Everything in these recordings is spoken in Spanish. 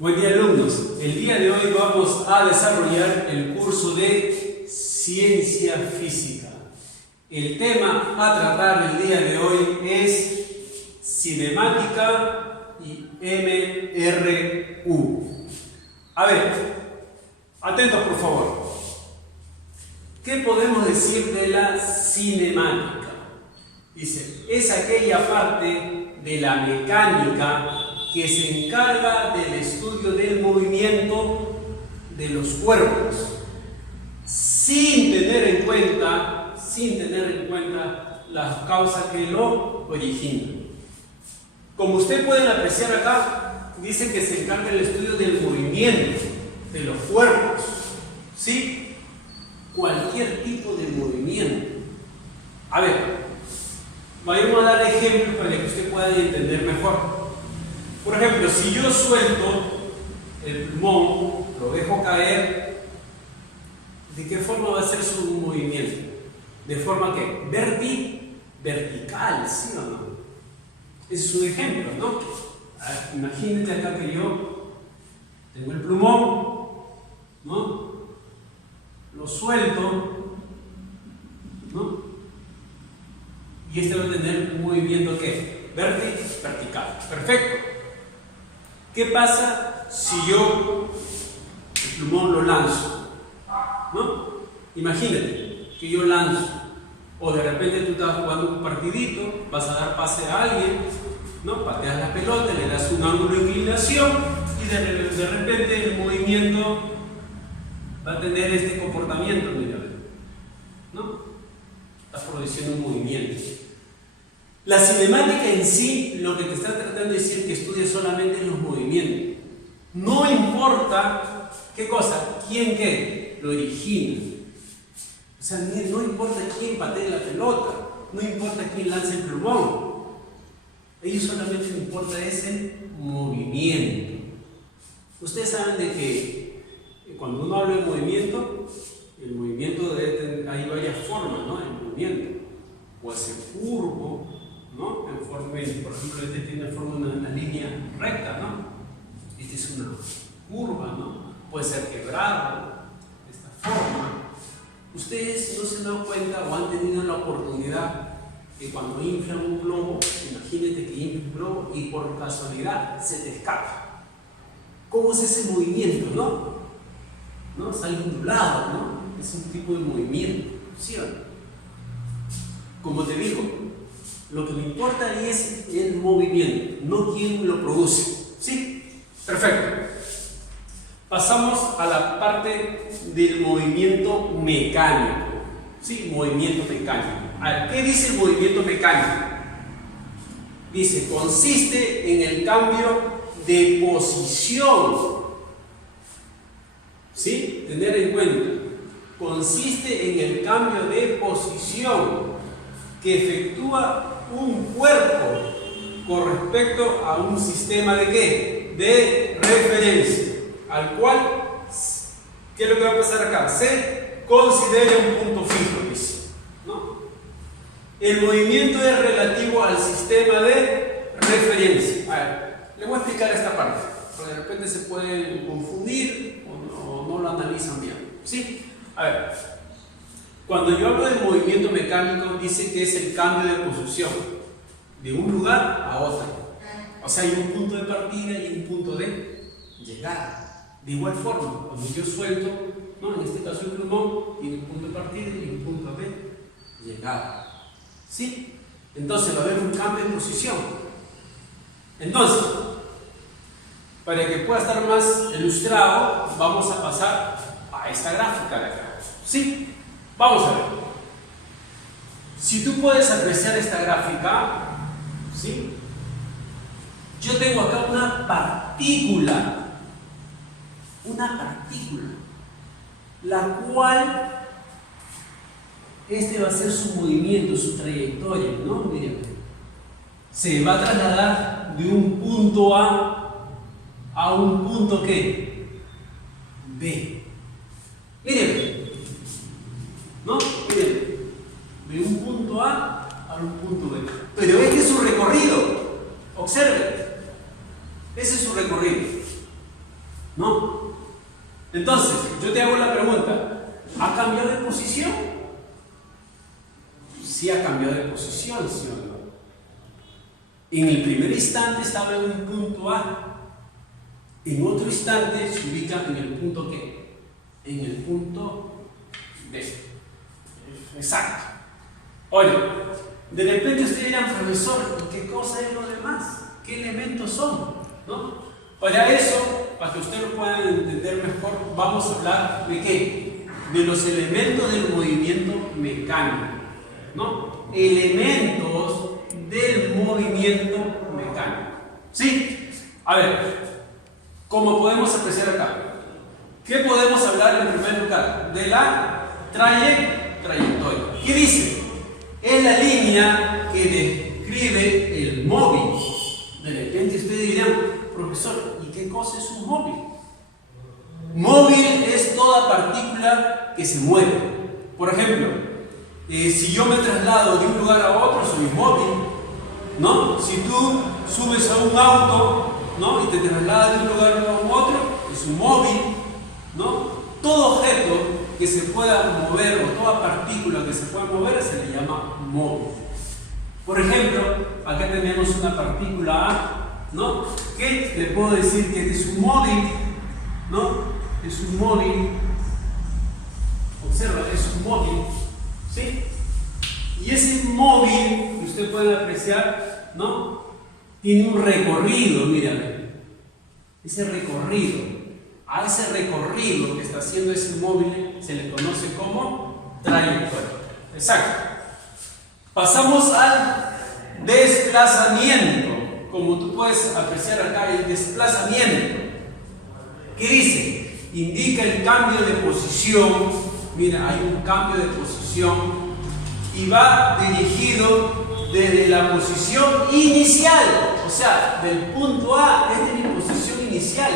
Buen día, alumnos. El día de hoy vamos a desarrollar el curso de Ciencia Física. El tema a tratar el día de hoy es cinemática y MRU. A ver, atentos por favor. ¿Qué podemos decir de la cinemática? Dice, es aquella parte de la mecánica que se encarga del estudio del movimiento de los cuerpos, sin tener en cuenta las causas que lo originan. Como ustedes pueden apreciar acá, dice que se encarga del estudio del movimiento de los cuerpos, ¿sí? Cualquier tipo de movimiento. A ver, vayamos a dar ejemplos para que usted pueda entender mejor. Por ejemplo, si yo suelto el plumón, lo dejo caer, ¿de qué forma va a ser su movimiento? De forma que vertical, ¿sí o no? Ese es un ejemplo, ¿no? Imagínate acá que yo tengo el plumón, ¿no? Lo suelto, ¿no? Y este va a tener un movimiento ¿qué? Vertical. Perfecto. ¿Qué pasa si yo el plumón lo lanzo? ¿No? Imagínate que yo lanzo, o de repente tú estás jugando un partidito, vas a dar pase a alguien, ¿no? Pateas la pelota, le das un ángulo de inclinación y de repente el movimiento va a tener este comportamiento, mira, ¿no? Estás produciendo un movimiento. La cinemática en sí, lo que te está tratando de decir que estudia solamente los movimientos. No importa, ¿qué cosa? ¿Quién qué? Lo origina. O sea, no importa quién patee la pelota, no importa quién lance el plumón. A ellos solamente les importa ese movimiento. Ustedes saben de que cuando uno habla de movimiento, el movimiento hay varias formas, ¿no? El movimiento puede ser curvo, ¿no? Por ejemplo, este tiene forma de una línea recta, ¿no? Esta es una curva, ¿no? Puede ser quebrado, de esta forma. Ustedes no se han dado cuenta o han tenido la oportunidad que cuando inflan un globo, imagínate que infla un globo y por casualidad se te escapa. ¿Cómo es ese movimiento, no? Sale ondulado, ¿no? Es un tipo de movimiento, ¿sí o no? Como te digo, lo que me importa es el movimiento, no quién lo produce. ¿Sí? Perfecto. Pasamos a la parte del movimiento mecánico. ¿Sí? Movimiento mecánico. A ver, ¿qué dice el movimiento mecánico? Dice, consiste en el cambio de posición. ¿Sí? Tener en cuenta. Consiste en el cambio de posición que efectúa un cuerpo con respecto a un sistema de ¿qué? De referencia, al cual, ¿qué es lo que va a pasar acá? Se considera un punto fijo, dice, ¿no? El movimiento es relativo al sistema de referencia. A ver, le voy a explicar esta parte, porque de repente se pueden confundir o no lo analizan bien, ¿sí? A ver, cuando yo hablo de movimiento mecánico, dice que es el cambio de posición de un lugar a otro. O sea, hay un punto de partida y un punto de llegada. De igual forma, cuando yo suelto, ¿no? En este caso el plumón, tiene un punto de partida y un punto de llegada. ¿Sí? Entonces va a haber un cambio de posición. Entonces, para que pueda estar más ilustrado, vamos a pasar a esta gráfica de acá. ¿Sí? Vamos a ver. Si tú puedes apreciar esta gráfica, ¿sí? Yo tengo acá una partícula, la cual este va a ser su movimiento, su trayectoria, ¿no? Miren, se va a trasladar de un punto a un punto ¿qué? B. Miren, ¿no? Miren, de un punto A un punto B. Pero este es su recorrido. Observen. Ese es su recorrido. ¿no? Entonces, yo te hago la pregunta, ¿ha cambiado de posición? Sí ha cambiado de posición, ¿sí o no? En el primer instante estaba en un punto A, en otro instante se ubica en el punto ¿qué? En el punto B. Exacto. Oye, de repente ustedes dirán, profesor, ¿y qué cosa es lo demás? ¿Qué elementos son? ¿No? Para eso, para que ustedes lo puedan entender mejor, vamos a hablar de ¿qué? De los elementos del movimiento mecánico, ¿no? Elementos del movimiento mecánico. ¿Sí? A ver, como podemos apreciar acá, ¿qué podemos hablar en primer lugar? De la trayectoria. ¿Qué dice? Es la línea que describe el móvil. De repente ustedes dirán, profesor, ¿y qué cosa es un móvil? Móvil es toda partícula que se mueve. Por ejemplo, si yo me traslado de un lugar a otro, soy móvil, ¿no? Si tú subes a un auto, ¿no? Y te trasladas de un lugar a otro, es un móvil, ¿no? Todo objeto que se pueda mover o toda partícula que se pueda mover se le llama móvil. Por ejemplo, acá tenemos una partícula A, ¿no? Que le puedo decir que es un móvil, ¿no? Es un móvil. Observa, es un móvil, ¿sí? Y ese móvil que usted puede apreciar, ¿no? Tiene un recorrido, mírame. Ese recorrido. A ese recorrido que está haciendo ese móvil se le conoce como trayectoria. Exacto. Pasamos al desplazamiento. Como tú puedes apreciar acá, el desplazamiento. ¿Qué dice? Indica el cambio de posición. Mira, hay un cambio de posición y va dirigido desde la posición inicial, o sea, del punto A, esta es mi posición inicial,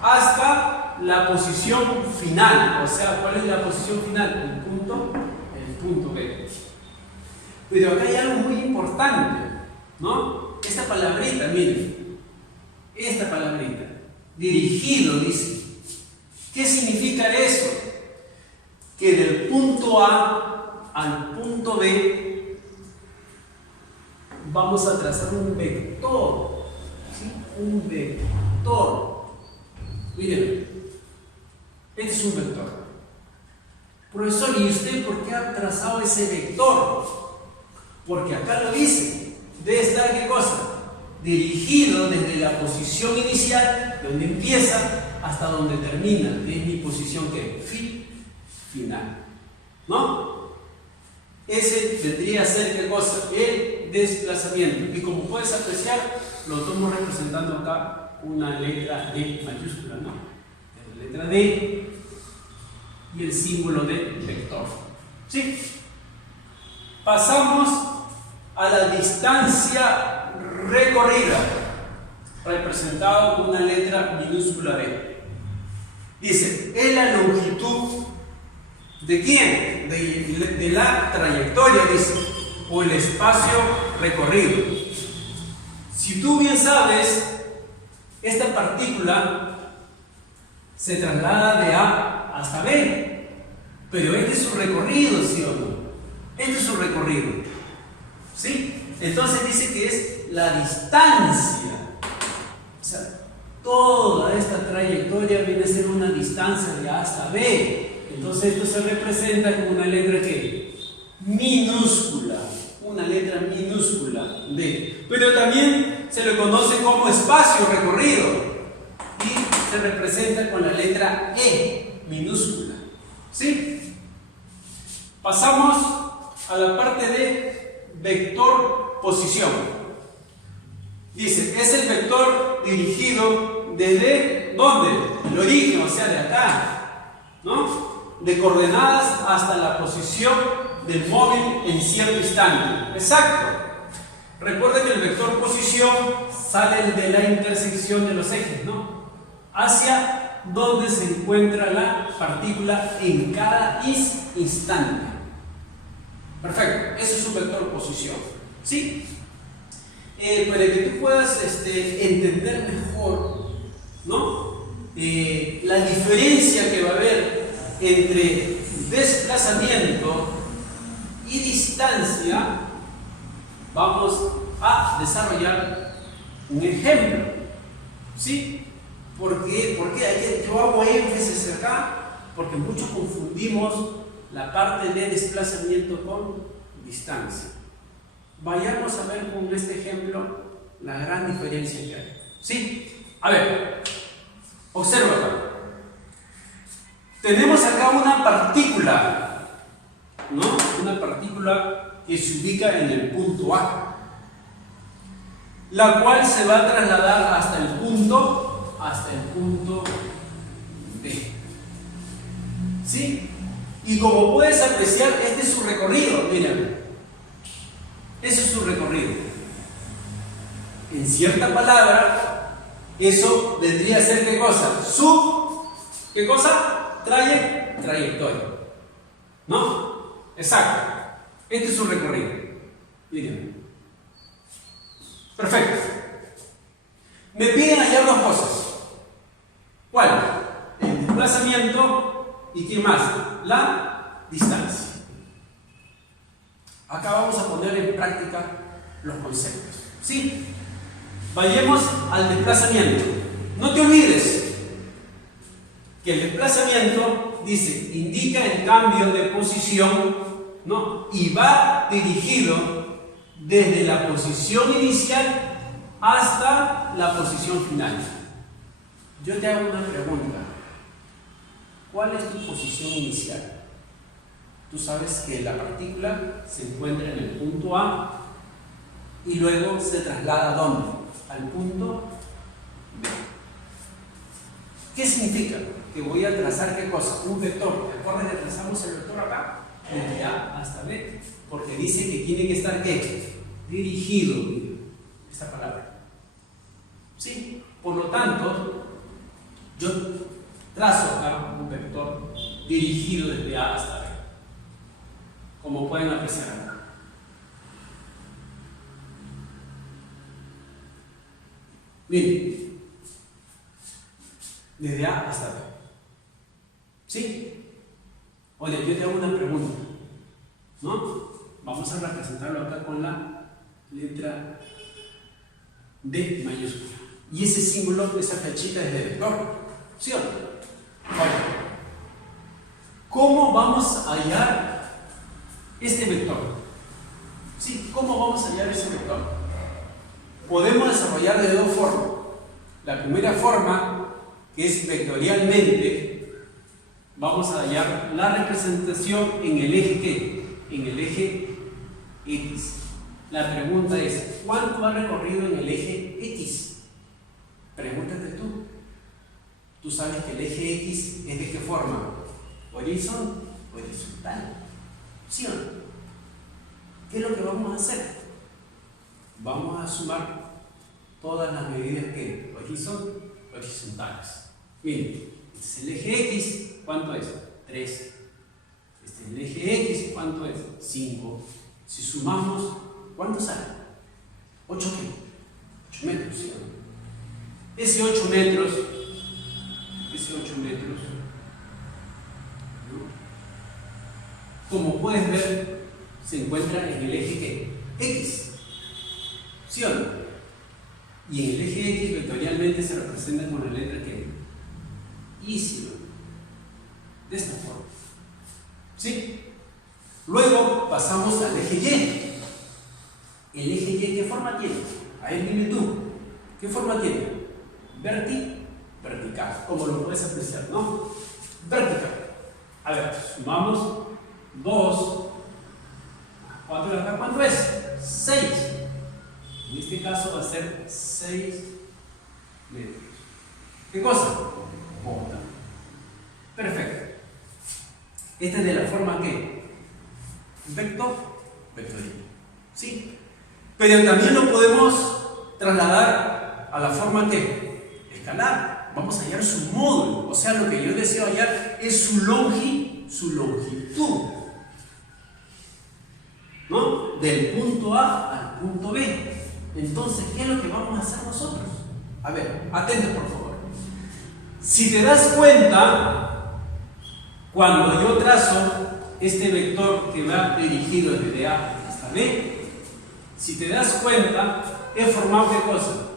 hasta la posición final. O sea, ¿cuál es la posición final? El punto B. Pero acá hay algo muy importante, ¿no? Esta palabrita, miren, esta palabrita, dirigido, dice. ¿Qué significa eso? Que del punto A al punto B vamos a trazar un vector, ¿sí? Un vector. Miren, este es un vector. Profesor, ¿y usted por qué ha trazado ese vector? Porque acá lo dice, debe estar ¿qué cosa? Dirigido desde la posición inicial, donde empieza, hasta donde termina, que es mi posición ¿qué? Final, ¿no? Ese tendría que ser ¿qué cosa? El desplazamiento. Y como puedes apreciar, lo estamos representando acá una letra D mayúscula, ¿no? La letra D y el símbolo de vector. ¿Sí? Pasamos a la distancia recorrida, representado con una letra minúscula B. Dice, es la longitud ¿de quién? De la trayectoria, dice, o el espacio recorrido. Si tú bien sabes, esta partícula se traslada de A hasta B, pero este es su recorrido, ¿sí o no? Este es su recorrido, ¿sí? Entonces dice que es la distancia. O sea, toda esta trayectoria viene a ser una distancia de A hasta B. Entonces esto se representa con una letra que minúscula, una letra minúscula D. Pero también se le conoce como espacio recorrido y se representa con la letra E minúscula. ¿Sí? Pasamos a la parte de vector posición. Dice, es el vector dirigido desde ¿dónde? El origen, o sea, de acá, ¿no? De coordenadas hasta la posición del móvil en cierto instante. Exacto. Recuerden que el vector posición sale de la intersección de los ejes, ¿no? Hacia donde se encuentra la partícula en cada instante. Perfecto. Eso es un vector posición. ¿Sí? Para que tú puedas entender mejor, ¿no? la diferencia que va a haber entre desplazamiento y distancia, vamos a desarrollar un ejemplo. ¿Sí? ¿Por qué yo hago énfasis acá? Porque muchos confundimos la parte de desplazamiento con distancia. Vayamos a ver con este ejemplo la gran diferencia que hay. ¿Sí? A ver, observa acá. Tenemos acá una partícula, ¿no? Una partícula que se ubica en el punto A, la cual se va a trasladar hasta el punto B. ¿Sí? Y como puedes apreciar, este es su recorrido, miren. Ese es su recorrido. En cierta palabra, eso vendría a ser ¿qué cosa? ¿Qué cosa? Trayectoria. ¿No? Exacto. Este es su recorrido. Miren. Perfecto. Me piden hallar dos cosas. ¿Cuál? El desplazamiento y ¿qué más? La distancia. Acá vamos a poner en práctica los conceptos. ¿Sí? Vayamos al desplazamiento. No te olvides que el desplazamiento dice, indica el cambio de posición, ¿no? Y va dirigido desde la posición inicial hasta la posición final. Yo te hago una pregunta. ¿Cuál es tu posición inicial? Tú sabes que la partícula se encuentra en el punto A y luego se traslada ¿a dónde? Al punto B. ¿Qué significa? Que voy a trazar ¿qué cosa? Un vector. ¿Recuerden que trazamos el vector acá? Desde A hasta B. Porque dice que tiene que estar ¿qué? Dirigido. Esta palabra. ¿Sí? Por lo tanto, yo trazo acá un vector dirigido desde A hasta B. Como pueden apreciar acá. Miren, desde A hasta B. ¿Sí? Oye, yo te hago una pregunta, ¿no? Vamos a representarlo acá con la letra D mayúscula. Y ese símbolo, esa flechita es de vector. ¿Sí o no? Bueno, ¿cómo vamos a hallar este vector? ¿Sí? ¿Cómo vamos a hallar ese vector? Podemos desarrollar de dos formas. La primera forma, que es vectorialmente, vamos a hallar la representación en el eje ¿qué? En el eje X. La pregunta es, ¿cuánto ha recorrido en el eje X? Pregúntate tú. Tú sabes que el eje X es de qué forma, horizontal. ¿Sí o no? ¿Qué es lo que vamos a hacer? Vamos a sumar todas las medidas que horizontales. Miren, este es el eje X, ¿cuánto es? 3. Este es el eje X, ¿cuánto es? 5. Si sumamos, ¿cuánto sale? 8 qué? 8 metros, ¿sí o no? Ese 8 metros, ¿no? Como puedes ver, se encuentra en el eje ¿qué? X. ¿Sí o no? Y en el eje X vectorialmente se representa con la letra ¿qué? Y, ¿sí? De esta forma. ¿Sí? Luego pasamos al eje Y. ¿El eje Y qué forma tiene? A ver, dime tú. ¿Qué forma tiene? Vertical. Como lo puedes apreciar, ¿no? Vertical. A ver, sumamos 2. 4 de acá, ¿cuánto es? 6. En este caso va a ser 6 metros. ¿Qué cosa? Bota. Perfecto. Esta es de la forma que vectorial. ¿Sí? Pero también lo podemos trasladar a la forma que escalar. Vamos a hallar su módulo. O sea, lo que yo deseo hallar es su longitud. ¿No? Del punto A al punto B. Entonces, ¿qué es lo que vamos a hacer nosotros? A ver, atentos por favor. Si te das cuenta, cuando yo trazo este vector que va dirigido desde A hasta B, si te das cuenta, he formado ¿qué cosa?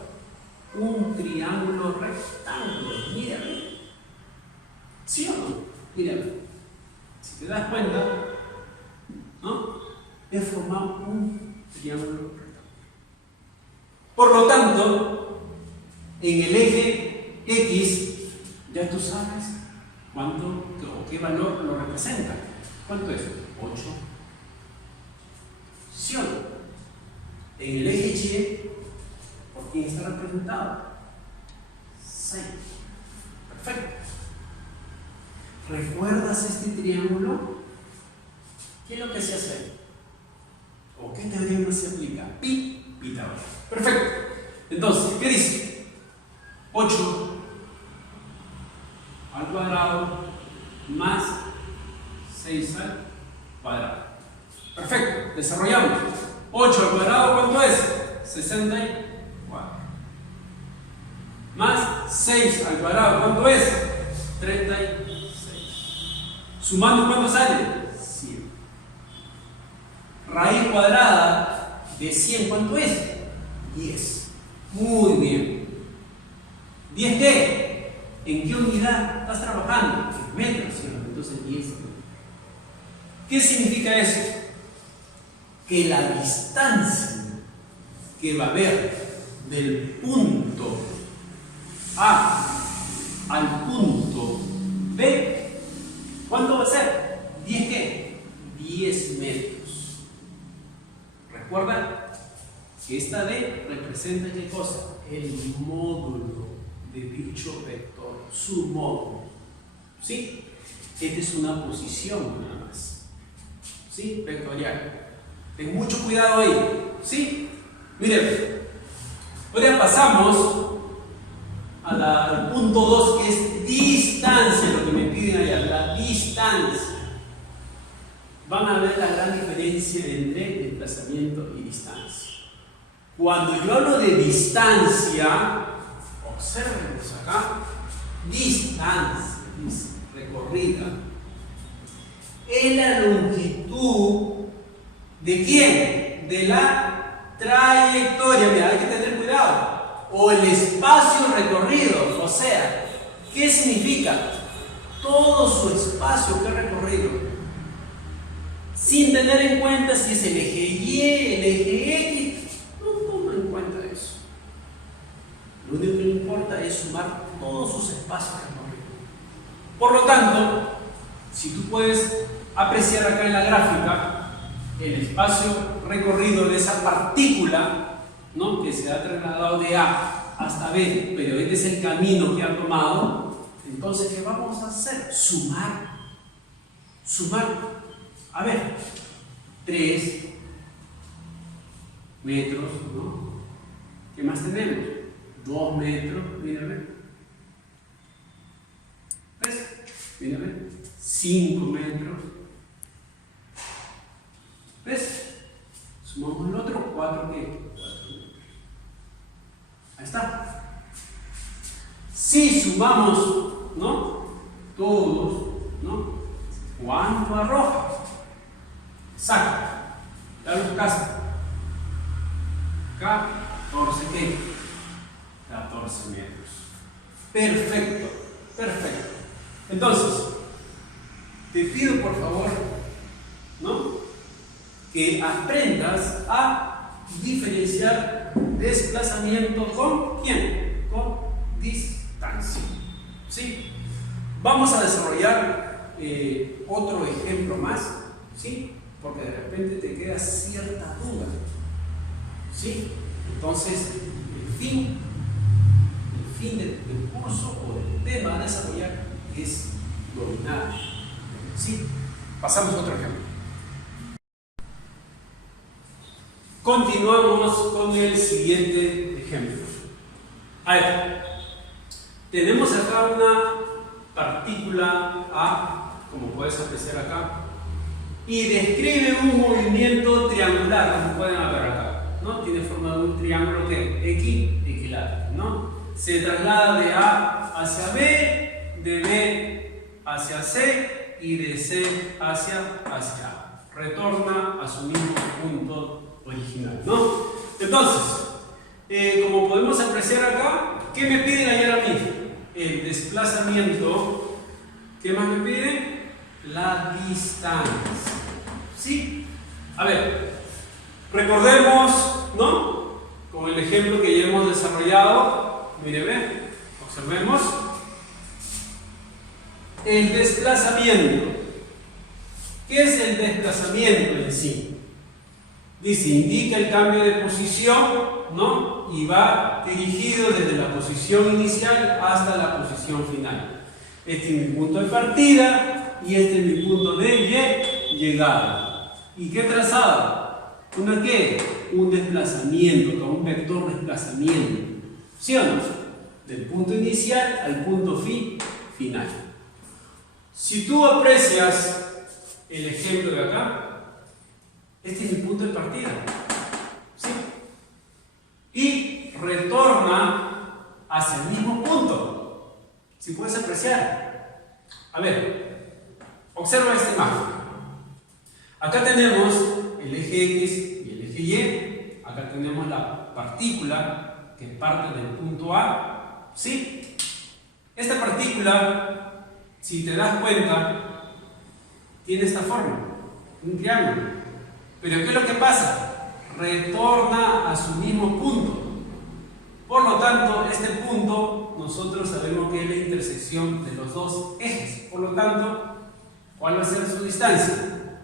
Un triángulo rectángulo. Mírame. ¿Sí o no? Mírame. Si te das cuenta, ¿no? He formado un triángulo rectángulo. Por lo tanto, en el eje X, ya tú sabes cuánto o qué valor lo representa. ¿Cuánto es? 8. ¿Sí o no? En el eje Y, ¿por quién está representado? 6. Perfecto. ¿Recuerdas este triángulo? ¿Qué es lo que se hace ahí? ¿O qué teorema se aplica? Pi, Pitágoras. Perfecto. Entonces, ¿qué dice? 8 al cuadrado más 6 al cuadrado. Perfecto. Desarrollamos. 8 al cuadrado, ¿cuánto es? 64. Más 6 al cuadrado, ¿cuánto es? 36. Sumando, ¿cuánto sale? 100. Raíz cuadrada de 100, ¿cuánto es? 10. Muy bien. ¿10 qué? ¿En qué unidad estás trabajando? En metros, ¿sí? Entonces 10. ¿Qué significa eso? Que la distancia que va a haber del punto A al punto B, ¿cuánto va a ser? ¿10 qué? 10 metros. ¿Recuerdan? Que esta D representa ¿qué cosa? El módulo de dicho vector, su módulo. ¿Sí? Esta es una posición nada más. ¿Sí? Vectorial. Ten mucho cuidado ahí. ¿Sí? Miren. Ahora pasamos al punto 2, que es distancia, lo que me piden allá, la distancia. Van a ver la gran diferencia entre desplazamiento y distancia. Cuando yo hablo de distancia, observemos acá, distancia, recorrida, es la longitud ¿de quién? De la trayectoria. Mira, hay que tener cuidado. O el espacio recorrido, o sea, ¿qué significa? Todo su espacio que ha recorrido, sin tener en cuenta si es el eje Y, el eje X, no toma en cuenta eso. Lo único que le importa es sumar todos sus espacios recorridos. Por lo tanto, si tú puedes apreciar acá en la gráfica el espacio recorrido de esa partícula, ¿no?, que se ha trasladado de A hasta B, pero este es el camino que ha tomado, entonces ¿qué vamos a hacer? Sumar. A ver, 3 metros, ¿no? ¿Qué más tenemos? 2 metros, mírame. ¿Ves? Mírame. 5 metros. ¿Ves? Sumamos el otro, 4 ¿qué? 4 metros. Ahí está. Si sumamos, ¿no?, todos, ¿no?, ¿cuánto arroja? Exacto. Dale tu casa. 14 ¿qué? 14 metros. Perfecto. Entonces, te pido por favor, ¿no?, que aprendas a diferenciar desplazamiento con ¿quién? Con distancia. ¿Sí? Vamos a desarrollar otro ejemplo más, ¿sí?, porque de repente te queda cierta duda. ¿Sí? Entonces, el fin del curso o del tema a desarrollar es dominar. ¿Sí? Pasamos a otro ejemplo. Continuamos con el siguiente ejemplo. A ver, tenemos acá una partícula A, como puedes apreciar acá, y describe un movimiento triangular, como pueden ver acá, ¿no? Tiene forma de un triángulo que equilátero, ¿no? se traslada de A hacia B, de B hacia C y de C hacia A. Retorna a su mismo punto original, ¿no? Entonces, como podemos apreciar acá, ¿qué me piden ayer a mí? El desplazamiento. ¿Qué más me piden? La distancia. ¿Sí? A ver, recordemos, ¿no? Con el ejemplo que ya hemos desarrollado, míreme, observemos. El desplazamiento. ¿Qué es el desplazamiento en sí? Dice, indica el cambio de posición, ¿no? Y va dirigido desde la posición inicial hasta la posición final. Este es mi punto de partida y este es mi punto de llegada. ¿Y qué trazado? ¿Una qué? Un desplazamiento, con un vector desplazamiento. ¿Sí o no? Del punto inicial al punto final. Si tú aprecias el ejemplo de acá, este es mi punto de partida. ¿Sí? Y retorna hacia el mismo punto. Si puedes apreciar. A ver, observa esta imagen. Acá tenemos el eje X y el eje Y. Acá tenemos la partícula que parte del punto A. ¿Sí? Esta partícula, si te das cuenta, tiene esta forma, un triángulo. Pero ¿qué es lo que pasa? Retorna a su mismo punto. Por lo tanto, este punto nosotros sabemos que es la intersección de los dos ejes. Por lo tanto, ¿cuál va a ser su distancia?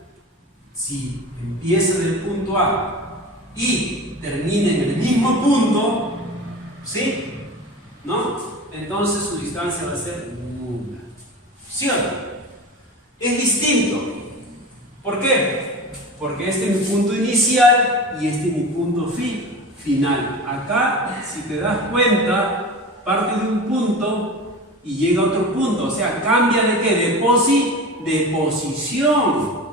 Si empieza del punto A y termina en el mismo punto, ¿sí? ¿No? Entonces su distancia va a ser nula. ¿Sí o no? Es distinto. ¿Por qué? Porque este es mi punto inicial y este es mi punto final. Acá, si te das cuenta, parte de un punto y llega a otro punto. O sea, cambia de qué? De posición.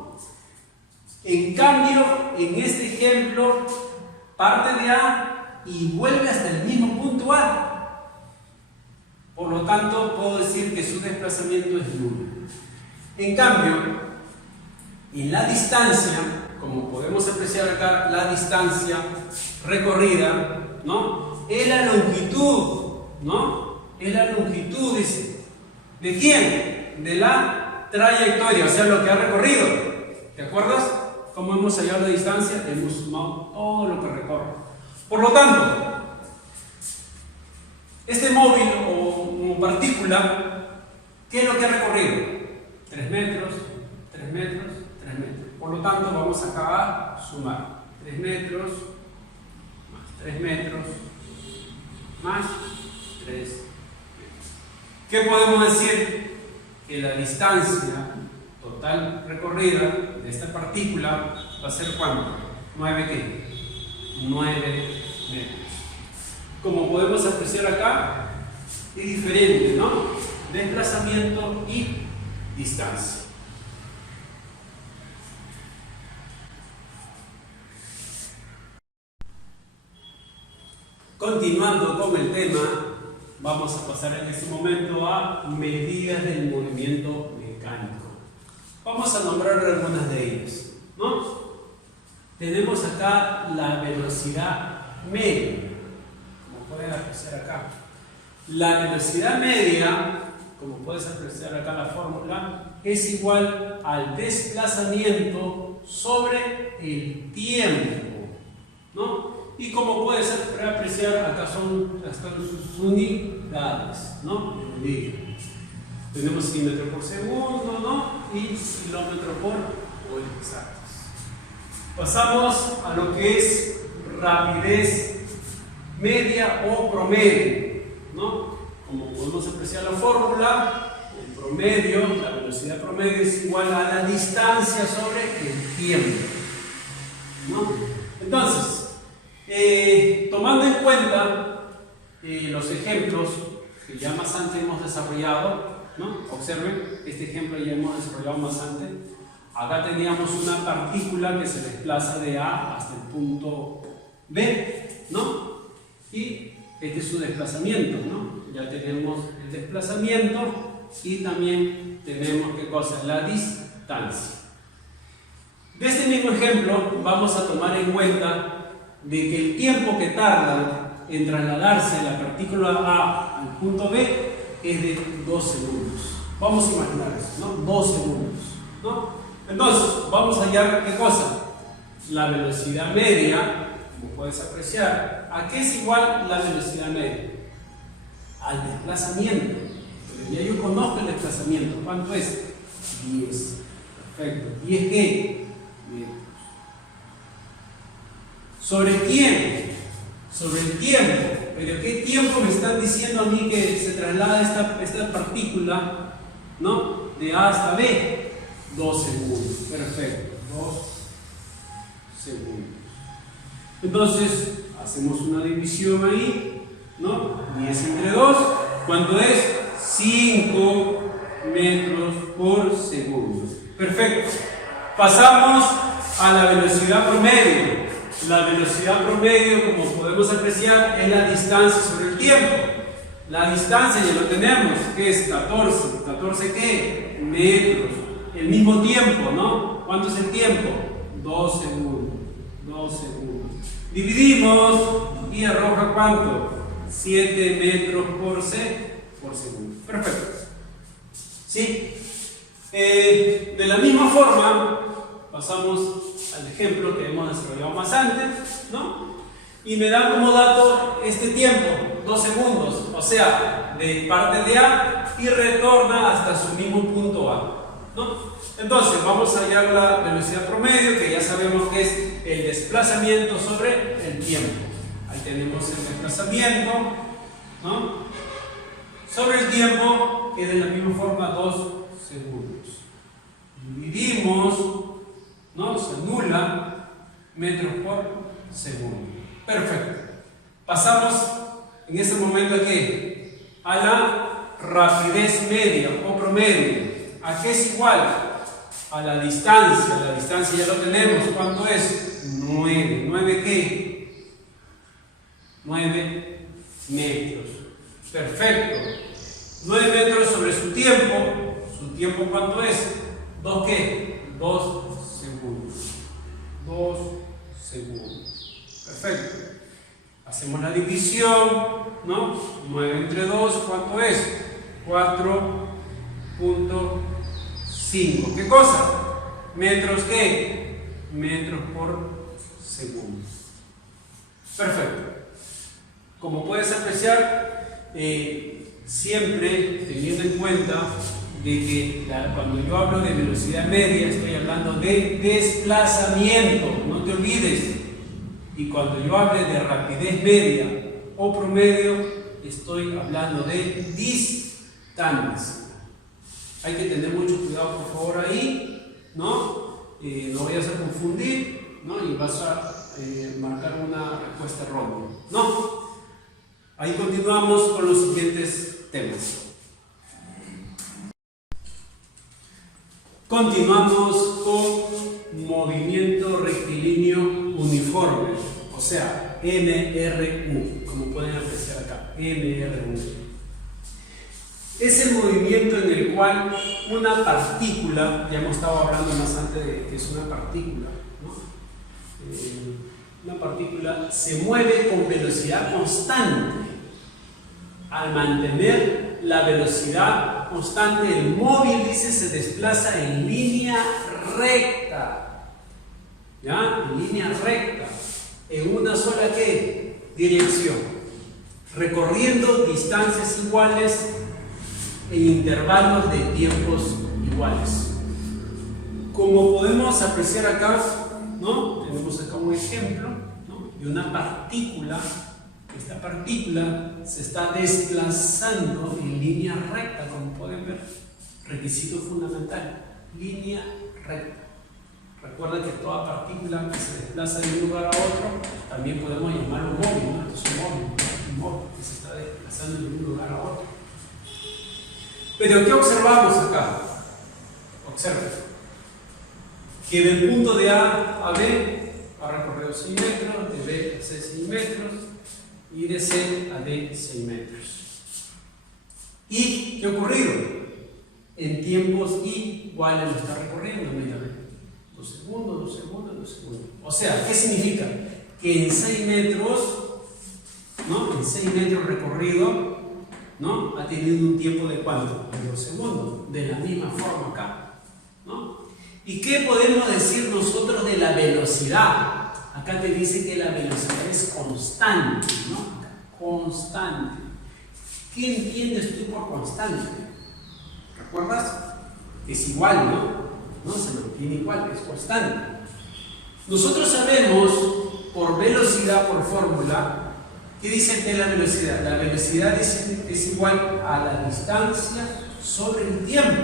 En cambio, en este ejemplo, parte de A y vuelve hasta el mismo punto A. Por lo tanto, puedo decir que su desplazamiento es nulo. En cambio, en la distancia, como podemos apreciar acá, la distancia recorrida, ¿no? Es la longitud, ¿no? Es la longitud, dice. ¿De quién? De la trayectoria, o sea, lo que ha recorrido. ¿Te acuerdas? ¿Cómo hemos hallado la distancia? Hemos sumado todo lo que recorre. Por lo tanto, este móvil o partícula, ¿qué es lo que ha recorrido? 3 metros, 3 metros, 3 metros. Por lo tanto, vamos acá a sumar 3 metros, más 3 metros, más 3 metros. ¿Qué podemos decir? Que la distancia total recorrida de esta partícula va a ser ¿cuánto? 9 ¿qué? 9 metros. Como podemos apreciar acá, es diferente, ¿no? Desplazamiento y distancia. Continuando con el tema, vamos a pasar en este momento a medidas del movimiento mecánico. Vamos a nombrar algunas de ellas, ¿no? Tenemos acá la velocidad media, como pueden apreciar acá. La velocidad media, como puedes apreciar acá la fórmula, es igual al desplazamiento sobre el tiempo, ¿no? Y como puedes apreciar, acá están sus unidades, ¿no? Tenemos kilómetro por segundo, ¿no? Y kilómetro por hora exactos. Pasamos a lo que es rapidez media o promedio, ¿no? Como podemos apreciar la fórmula, el promedio, la velocidad promedio es igual a la distancia sobre el tiempo, ¿no? Entonces, tomando en cuenta los ejemplos que ya más antes hemos desarrollado, ¿no? Observen, este ejemplo ya hemos desarrollado más antes. Acá teníamos una partícula que se desplaza de A hasta el punto B, ¿no? Y Este es su desplazamiento, ¿no? Ya tenemos el desplazamiento y también tenemos, ¿qué cosa? La distancia. De este mismo ejemplo vamos a tomar en cuenta de que el tiempo que tarda en trasladarse la partícula A al punto B es de 2 segundos. Vamos a imaginar eso, ¿no? 2 segundos, ¿no? Entonces, vamos a hallar, ¿qué cosa? La velocidad media, como puedes apreciar. ¿A qué es igual la velocidad media? Al desplazamiento. Pero ya yo conozco el desplazamiento. ¿Cuánto es? 10. Perfecto. ¿10 qué? Metros. ¿Sobre quién? Sobre el tiempo. ¿Pero qué tiempo me están diciendo a mí que se traslada esta partícula, ¿no? De A hasta B? 2 segundos. Perfecto. 2 segundos. Entonces, hacemos una división ahí, ¿no? 10 entre 2. ¿Cuánto es? 5 metros por segundo. Perfecto. Pasamos a la velocidad promedio. La velocidad promedio, como podemos apreciar, es la distancia sobre el tiempo. La distancia ya lo tenemos, que es 14. ¿14 qué? Metros. El mismo tiempo, ¿no? ¿Cuánto es el tiempo? 2 segundos. 2 segundos. Dividimos y arroja ¿cuánto? 7 metros por segundo. Perfecto. ¿Sí? De la misma forma, pasamos al ejemplo que hemos desarrollado más antes, ¿no? Y me da como dato este tiempo, 2 segundos, o sea, de parte de A y retorna hasta su mismo punto A, ¿no? Entonces, vamos a hallar la velocidad promedio, que ya sabemos que es el desplazamiento sobre el tiempo. Ahí tenemos el desplazamiento, ¿no? Sobre el tiempo, que de la misma forma 2 segundos. Dividimos, ¿no? Se anula metros por segundo. Perfecto. Pasamos en este momento ¿a qué? A la rapidez media o promedio. ¿A qué es igual? A la distancia. La distancia ya lo tenemos. ¿Cuánto es? 9. ¿9 qué? 9 metros. Perfecto. 9 metros sobre su tiempo. ¿Su tiempo cuánto es? 2 qué? 2 segundos. 2 segundos. Perfecto. Hacemos la división, ¿no? 9 entre 2, ¿cuánto es? 4.5. ¿Qué cosa? ¿Metros qué? Metros por segundo. Perfecto. Como puedes apreciar, siempre teniendo en cuenta de que cuando yo hablo de velocidad media estoy hablando de desplazamiento, no te olvides. Y cuando yo hable de rapidez media o promedio, estoy hablando de distancia. Hay que tener mucho cuidado, por favor, ahí, ¿no? No vayas a confundir, ¿no? Y vas a marcar una respuesta errónea, ¿no? Ahí continuamos con los siguientes temas. Continuamos con movimiento rectilíneo uniforme, o sea, MRU, como pueden apreciar acá, MRU. Es el movimiento en el cual una partícula, ya hemos estado hablando más antes de que es una partícula, ¿no? Una partícula se mueve con velocidad constante. Al mantener la velocidad constante, el móvil, dice, se desplaza en línea recta. ¿Ya? En línea recta. En una sola ¿qué? Dirección. Recorriendo distancias iguales en intervalos de tiempos iguales. Como podemos apreciar acá, ¿no? Tenemos acá un ejemplo, ¿no? De una partícula. Esta partícula se está desplazando en línea recta, como pueden ver. Requisito fundamental, línea recta. Recuerda que toda partícula que se desplaza de un lugar a otro, también podemos llamarlo móvil, ¿no? Esto es un móvil que se está desplazando de un lugar a otro. Pero ¿qué observamos acá? Observen que del punto de A a B ha recorrido 6 metros, de B a C 6 metros, Y de C a D 6 metros. ¿Y qué ha ocurrido? En tiempos iguales lo está recorriendo, mira, 2 segundos, 2 segundos, 2 segundos. O sea, ¿qué significa? Que en 6 metros, ¿no? En 6 metros recorrido, ¿no? Ha tenido un tiempo de ¿cuánto? De 2 segundos. De la misma forma acá, ¿no? ¿Y qué podemos decir nosotros de la velocidad? Acá te dice que la velocidad es constante, ¿no? Constante. ¿Qué entiendes tú por constante? ¿Recuerdas? Es igual, ¿no? Se mantiene igual, es constante. Nosotros sabemos por velocidad, por fórmula, ¿qué dice de la velocidad? La velocidad es igual a la distancia sobre el tiempo.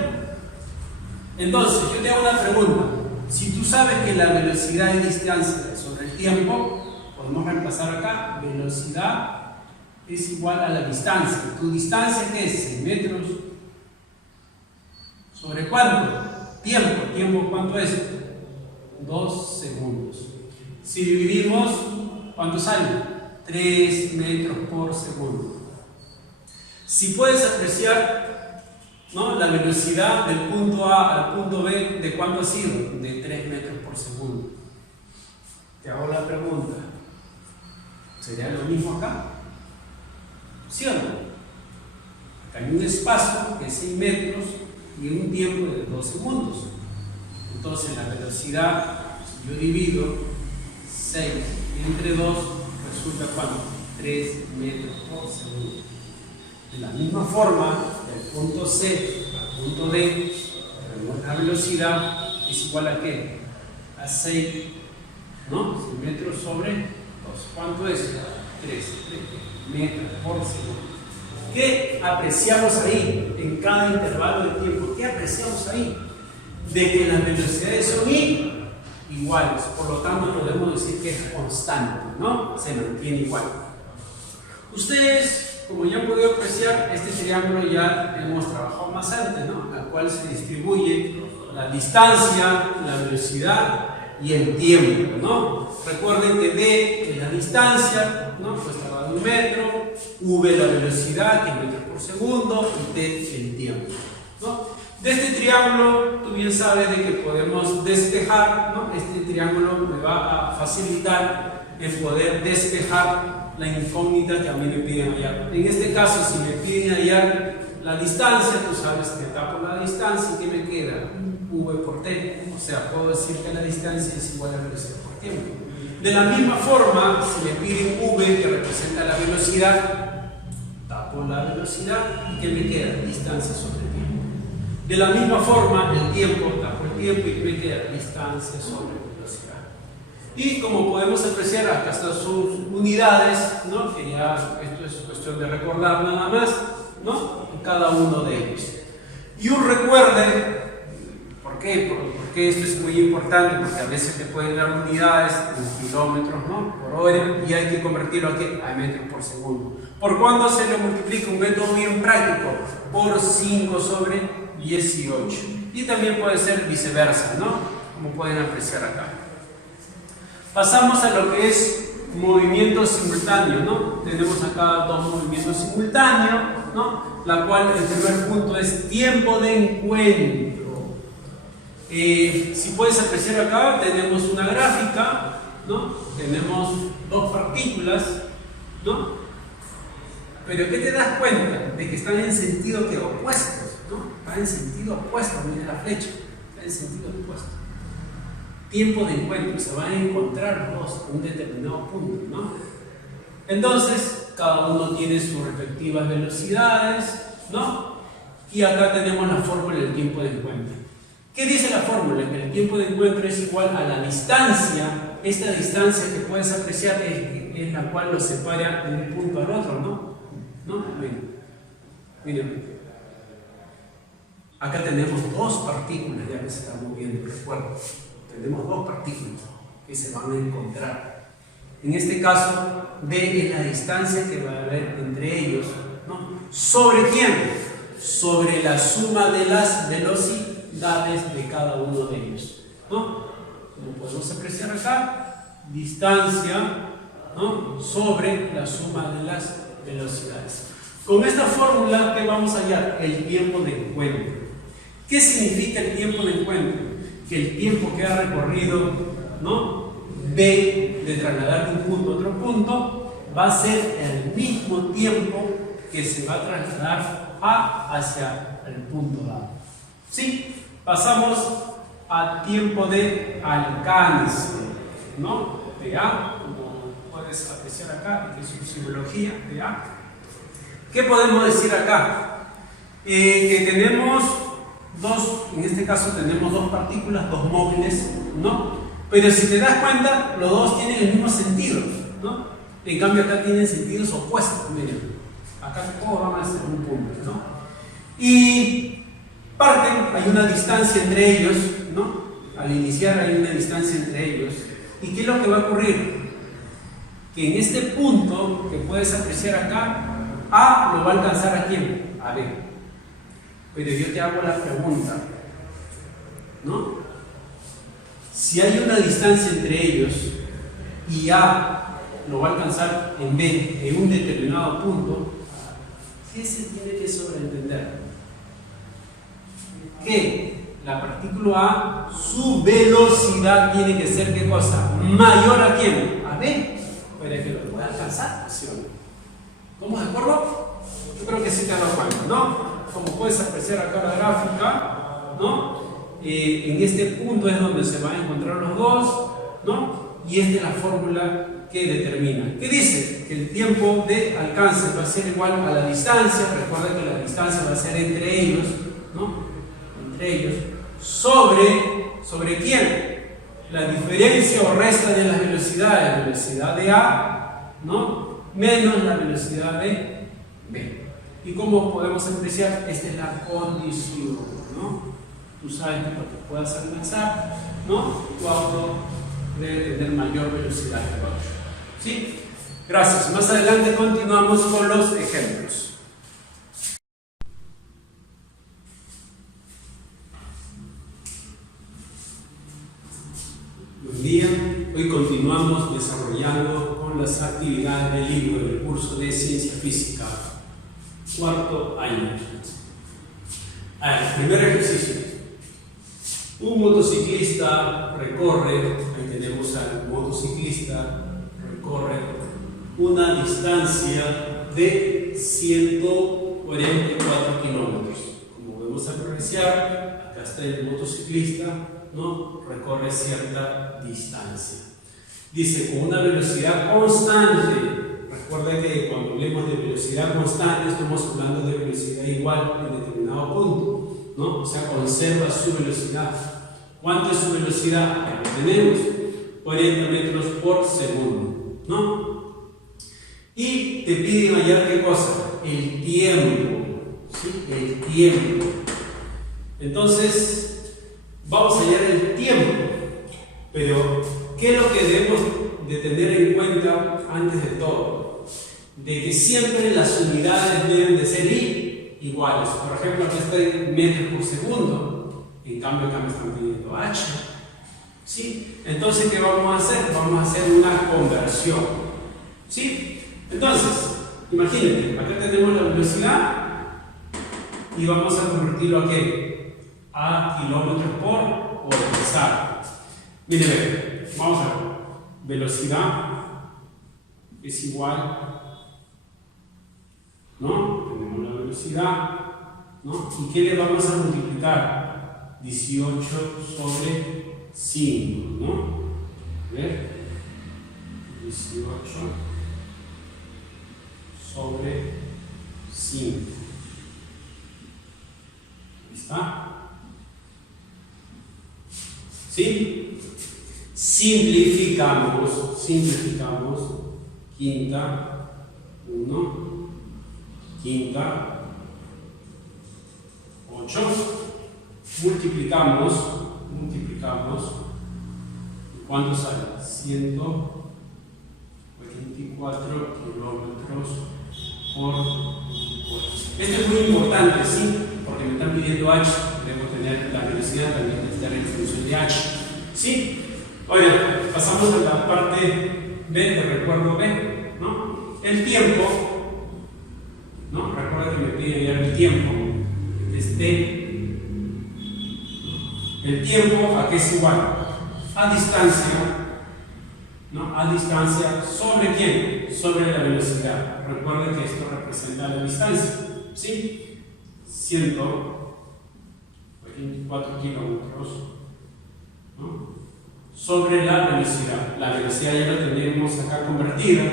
Entonces, yo te hago una pregunta. Si tú sabes que la velocidad es distancia sobre el tiempo, podemos reemplazar acá, velocidad es igual a la distancia. ¿Tu distancia qué es? 6 metros. ¿Sobre cuánto? Tiempo. ¿Tiempo cuánto es? 2 segundos. Si dividimos, ¿cuánto sale? 3 metros por segundo. Si puedes apreciar, ¿no?, la velocidad del punto A al punto B, ¿de cuánto ha sido? De 3 metros por segundo. Te hago la pregunta. ¿Sería lo mismo acá? ¿Sí o no? Acá hay un espacio de 6 metros y un tiempo de 2 segundos. Entonces la velocidad, si yo divido 6 entre 2, resulta ¿cuánto? 3 metros por segundo. De la misma forma, del punto C al punto D, la velocidad es igual a ¿qué? A 6, ¿no? 6 metros sobre 2. ¿Cuánto es? 3 metros por segundo. ¿Qué apreciamos ahí en cada intervalo de tiempo? ¿Qué apreciamos ahí? De que las velocidades son iguales, por lo tanto podemos decir que es constante, ¿no? Se mantiene igual. Ustedes, como ya han podido apreciar, este triángulo ya hemos trabajado más antes, ¿no? Al cual se distribuye la distancia, la velocidad y el tiempo, ¿no? Recuerden que D es la distancia, ¿no? Pues estaba de 1 metro, V la velocidad, que es metros por segundo, y T el tiempo, ¿no? De este triángulo, tú bien sabes de que podemos despejar, ¿no? Este triángulo me va a facilitar el poder despejar la incógnita que a mí me piden hallar. En este caso, si me piden hallar la distancia, tú sabes que tapo la distancia y ¿qué me queda? V por T. O sea, puedo decir que la distancia es igual a la velocidad por tiempo. De la misma forma, si me piden V, que representa la velocidad, tapo la velocidad y ¿qué me queda? Distancia sobre el tiempo. De la misma forma, el tiempo, tapo el tiempo y ¿qué me queda? Distancia sobre velocidad. Y como podemos apreciar, acá están sus unidades, ¿no? Que ya esto es cuestión de recordar nada más, ¿no? Cada uno de ellos. Y un recuerde, ¿por qué? Porque esto es muy importante, porque a veces te pueden dar unidades en kilómetros, ¿no?, por hora, y hay que convertirlo aquí a metros por segundo. ¿Por cuándo se lo multiplica? Un método bien práctico, por 5 sobre 18. Y también puede ser viceversa, ¿no?, como pueden apreciar acá. Pasamos a lo que es movimiento simultáneo, ¿no? Tenemos acá 2 movimientos simultáneos, ¿no? La cual el primer punto es tiempo de encuentro. Si puedes apreciar acá, tenemos una gráfica, ¿no? Tenemos 2 partículas, ¿no? Pero ¿qué te das cuenta? De que están en sentido opuestos, ¿no? Están en sentido opuesto, mira la flecha, está en sentido opuesto. Tiempo de encuentro, se van a encontrar los dos en un determinado punto, ¿no? Entonces, cada uno tiene sus respectivas velocidades, ¿no? Y acá tenemos la fórmula del tiempo de encuentro. ¿Qué dice la fórmula? Que el tiempo de encuentro es igual a la distancia. Esta distancia que puedes apreciar es la cual los separa de un punto al otro, ¿no? Miren. Acá tenemos 2 partículas ya que se están moviendo, recuerda. Tenemos 2 partículas que se van a encontrar. En este caso, D es la distancia que va a haber entre ellos, ¿no? ¿Sobre quién? Sobre la suma de las velocidades de cada uno de ellos, ¿no? Como podemos apreciar acá, distancia ¿no? Sobre la suma de las velocidades. Con esta fórmula, ¿qué vamos a hallar? El tiempo de encuentro. ¿Qué significa el tiempo de encuentro? Que el tiempo que ha recorrido, ¿no? B, de trasladar de un punto a otro punto, va a ser el mismo tiempo que se va a trasladar A hacia el punto A. ¿Sí? Pasamos a tiempo de alcance, ¿no? De A, como puedes apreciar acá, que es su simbología de A. ¿Qué podemos decir acá? Que tenemos dos, en este caso tenemos dos partículas, dos móviles, ¿no? Pero si te das cuenta, los dos tienen el mismo sentido, ¿no? En cambio acá tienen sentidos opuestos, miren. Acá todos van a ser un punto, ¿no? Y parten, hay una distancia entre ellos, ¿no? Al iniciar hay una distancia entre ellos. ¿Y qué es lo que va a ocurrir? Que en este punto que puedes apreciar acá, A lo va a alcanzar ¿a quién? A B. Pero yo te hago la pregunta, ¿no? Si hay una distancia entre ellos y A lo va a alcanzar en B en un determinado punto, ¿qué se tiene que sobreentender? Que la partícula A, su velocidad tiene que ser ¿qué cosa? Mayor ¿a quién? A B, para que lo pueda alcanzar, ¿sí o no? ¿Estamos de acuerdo? Yo creo que sí te has dado cuenta, ¿no? Como puedes apreciar acá la gráfica, ¿no? En este punto es donde se van a encontrar los dos, ¿no? Y esta es la fórmula que determina. ¿Qué dice? Que el tiempo de alcance va a ser igual a la distancia. Recuerda que la distancia va a ser entre ellos, ¿no? Entre ellos. ¿Sobre quién? La diferencia o resta de las velocidades. La velocidad de A, ¿no? Menos la velocidad de B. ¿Y cómo podemos apreciar? Esta es la condición, ¿no? Tú sabes que para que puedas alcanzar, ¿no? Tu auto debe tener mayor velocidad que el otro. ¿Sí? Gracias. Más adelante continuamos con los ejemplos. Buen día. Hoy continuamos desarrollando con las actividades del libro del curso de Ciencia Física, cuarto año. Primer ejercicio. Un motociclista recorre, ahí tenemos al motociclista, recorre una distancia de 144 kilómetros. Como podemos apreciar, acá está el motociclista, ¿no? Recorre cierta distancia. Dice, con una velocidad constante. Recuerda que cuando hablemos de velocidad constante, estamos hablando de velocidad igual en determinado punto, ¿no? O sea, conserva su velocidad. ¿Cuánto es su velocidad? Ahí lo tenemos, 40 metros por segundo, ¿no? Y te piden hallar ¿qué cosa? El tiempo, ¿sí? El tiempo. Entonces, vamos a hallar el tiempo, pero ¿qué es lo que debemos de tener en cuenta antes de todo? De que siempre las unidades deben de ser iguales. Por ejemplo, aquí está en metros por segundo. En cambio, acá me están pidiendo H. ¿Sí? Entonces, ¿qué vamos a hacer? Vamos a hacer una conversión. ¿Sí? Entonces, imagínate, acá tenemos la velocidad y vamos a convertirlo a ¿qué? A kilómetros por hora. Exacto. Miren, vamos a ver. Velocidad es igual, ¿no? Tenemos la velocidad, ¿no? ¿Y qué le vamos a multiplicar? 18 sobre 5, ¿no? A ver, 18 sobre 5. Ahí está. ¿Sí? Simplificamos. Quinta, 1, quinta, 8. Multiplicamos. ¿Cuánto sale? 144 kilómetros por hora. Esto es muy importante, ¿sí? Porque me están pidiendo H, debemos tener la velocidad, también necesitar la función de H. ¿Sí? Oye, pasamos a la parte B de recuerdo B, ¿no? El tiempo, ¿no? Recuerda que me pide ya el tiempo, es D. El tiempo, ¿a qué es igual? A distancia, ¿no? A distancia, ¿sobre quién? Sobre la velocidad. Recuerden que esto representa la distancia, ¿sí? 124 kilómetros, ¿no? Sobre la velocidad. La velocidad ya la tenemos acá convertida,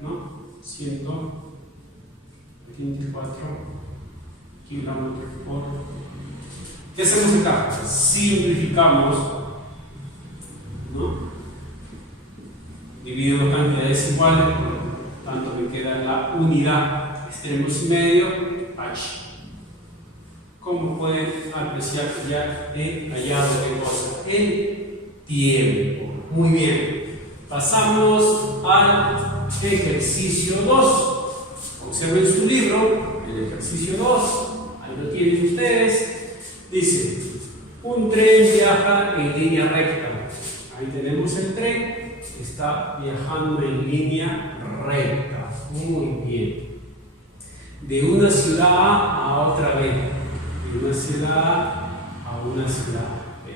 ¿no? 124 kilómetros por. ¿Qué hacemos acá? Simplificamos, ¿no? Divido cantidades iguales, por lo tanto me queda la unidad, extremos y medio, H. Como pueden apreciar, ya he hallado qué cosa, el tiempo. Muy bien. Pasamos al ejercicio 2. Observen su libro, el ejercicio 2, ahí lo tienen ustedes. Dice, un tren viaja en línea recta. Ahí tenemos el tren, está viajando en línea recta. Muy bien. De una ciudad A a otra B. De una ciudad A a una ciudad B.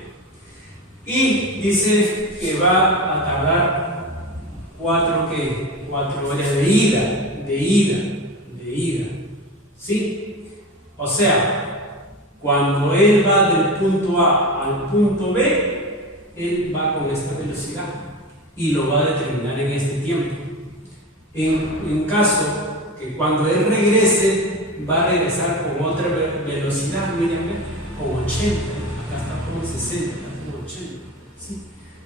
Y dice que va a tardar 4 horas de ida. ¿Sí? O sea, cuando él va del punto A al punto B, él va con esta velocidad y lo va a determinar en este tiempo. En caso que cuando él regrese, va a regresar con otra velocidad, miren, con 80, acá está con 60, con 80. ¿Sí?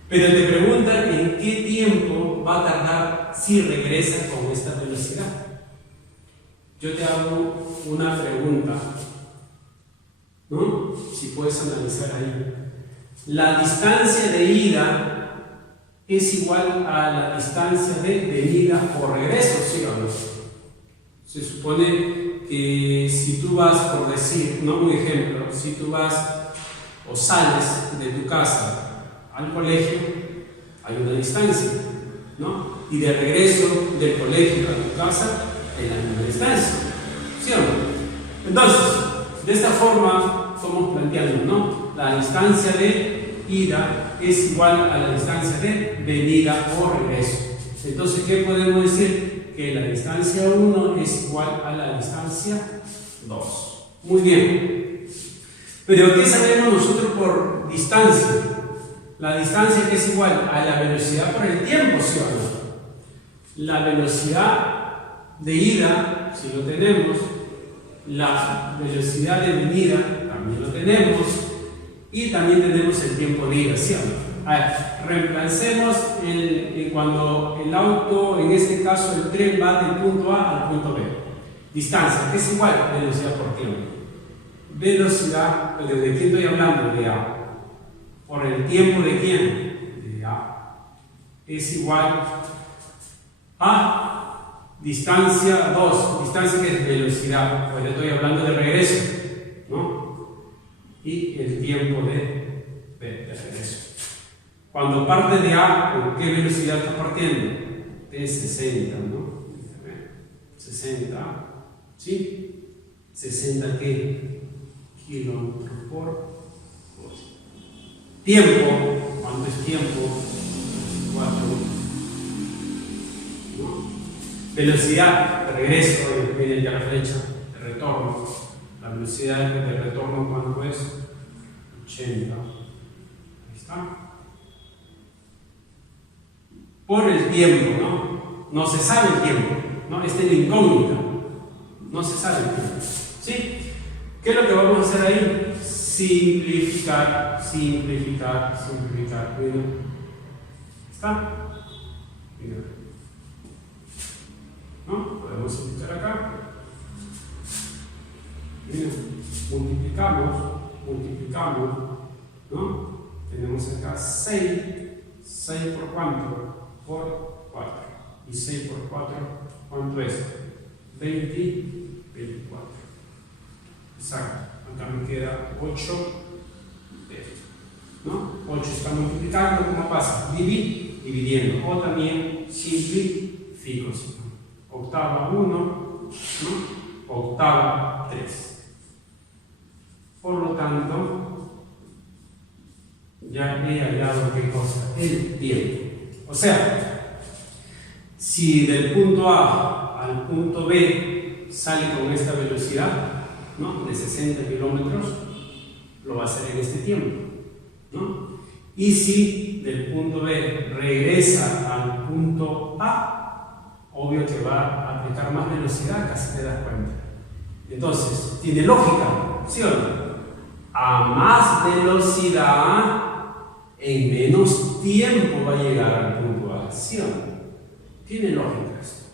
Pero te preguntan en qué tiempo va a tardar si regresa con esta velocidad. Yo te hago una pregunta, ¿no? Si puedes analizar ahí. La distancia de ida es igual a la distancia de venida o regreso, ¿sí o no? Se supone que si tú vas, por decir, no un ejemplo, si tú vas o sales de tu casa al colegio, hay una distancia, ¿no? Y de regreso del colegio a tu casa, hay la misma distancia, ¿sí o no? Entonces, de esta forma estamos planteando, ¿no? La distancia de ida es igual a la distancia de venida o regreso. Entonces, ¿qué podemos decir? Que la distancia 1 es igual a la distancia 2. Muy bien. Pero ¿qué sabemos nosotros por distancia? La distancia que es igual a la velocidad por el tiempo, ¿sí o no? La velocidad de ida, si lo tenemos, la velocidad de venida también lo tenemos, y también tenemos el tiempo de ida, ¿sí o no? A ver, reemplacemos cuando el auto, en este caso el tren, va del punto A al punto B. Distancia, que es igual a velocidad por tiempo. Velocidad, ¿de quién estoy hablando? De A. ¿Por el tiempo de quién? De A. Es igual a distancia 2. Distancia que es velocidad, pues estoy hablando de regreso, ¿no? Y el tiempo de regreso. Cuando parte de A, ¿con qué velocidad está partiendo? De 60, ¿no? 60, ¿sí? 60 ¿qué? Kilómetros por hora. Tiempo, ¿cuánto es tiempo? 4, ¿no? Velocidad de regreso, miren ya la flecha, de retorno. La velocidad de retorno, ¿cuánto es? 80. Ahí está. Por el tiempo, ¿no? No se sabe el tiempo, ¿no? Esta es la incógnita. No se sabe el tiempo. ¿Sí? ¿Qué es lo que vamos a hacer ahí? Simplificar. Mira. ¿Está? Mira. ¿No? Podemos simplificar acá. Mira. Multiplicamos. ¿No? Tenemos acá 6. 6 por cuánto? Por 4. Y 6 por 4, ¿cuánto es? 24. Exacto. Acá me queda 8. ¿No? 8 está multiplicando, ¿cómo pasa? Dividir. dividiendo. O también simplifico. Octava 1, ¿no? Octava 3. Por lo tanto, ya he hallado qué cosa, el tiempo. O sea, si del punto A al punto B sale con esta velocidad, ¿no? De 60 kilómetros, lo va a hacer en este tiempo, ¿no? Y si del punto B regresa al punto A, obvio que va a aplicar más velocidad, casi te das cuenta. Entonces, tiene lógica, ¿sí o no? A más velocidad, en menos tiempo va a llegar al punto A, ¿sí o no? Tiene lógica esto,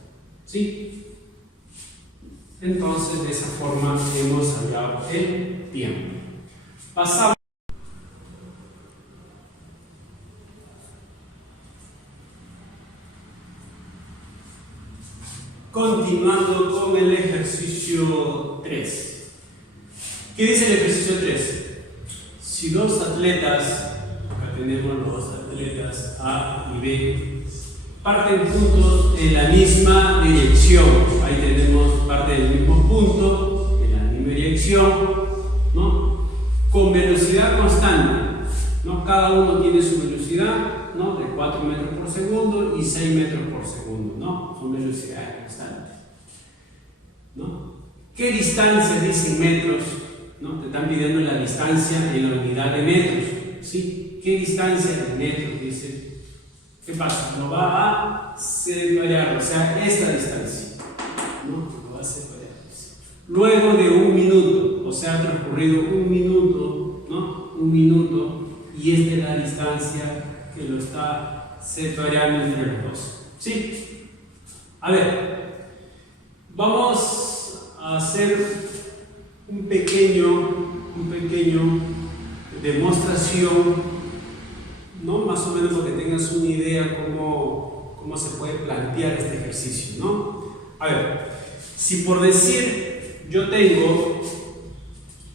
¿sí? Entonces, de esa forma hemos hallado el tiempo. Pasamos. Continuando con el ejercicio 3. ¿Qué dice el ejercicio 3? Si dos atletas, acá tenemos los atletas A y B, parten juntos en la misma dirección, ahí tenemos parte del mismo punto, en la misma dirección, ¿no? Con velocidad constante, ¿no? Cada uno tiene su velocidad, ¿no? De 4 metros por segundo y 6 metros por segundo, ¿no? Son velocidades constantes, ¿no? ¿Qué distancia dicen metros? ¿No? Te están pidiendo la distancia en la unidad de metros, ¿sí? ¿Qué distancia de metros dice? ¿Qué pasa? Lo va a separar, o sea, esta distancia, ¿no? Lo va a separar. Luego de 1 minuto, o sea, ha transcurrido 1 minuto, ¿no? 1 minuto, y esta es la distancia que lo está separando entre los dos, ¿sí? A ver, vamos a hacer un pequeño demostración, ¿no? Más o menos para que tengas una idea cómo se puede plantear este ejercicio, ¿no? A ver, si por decir yo tengo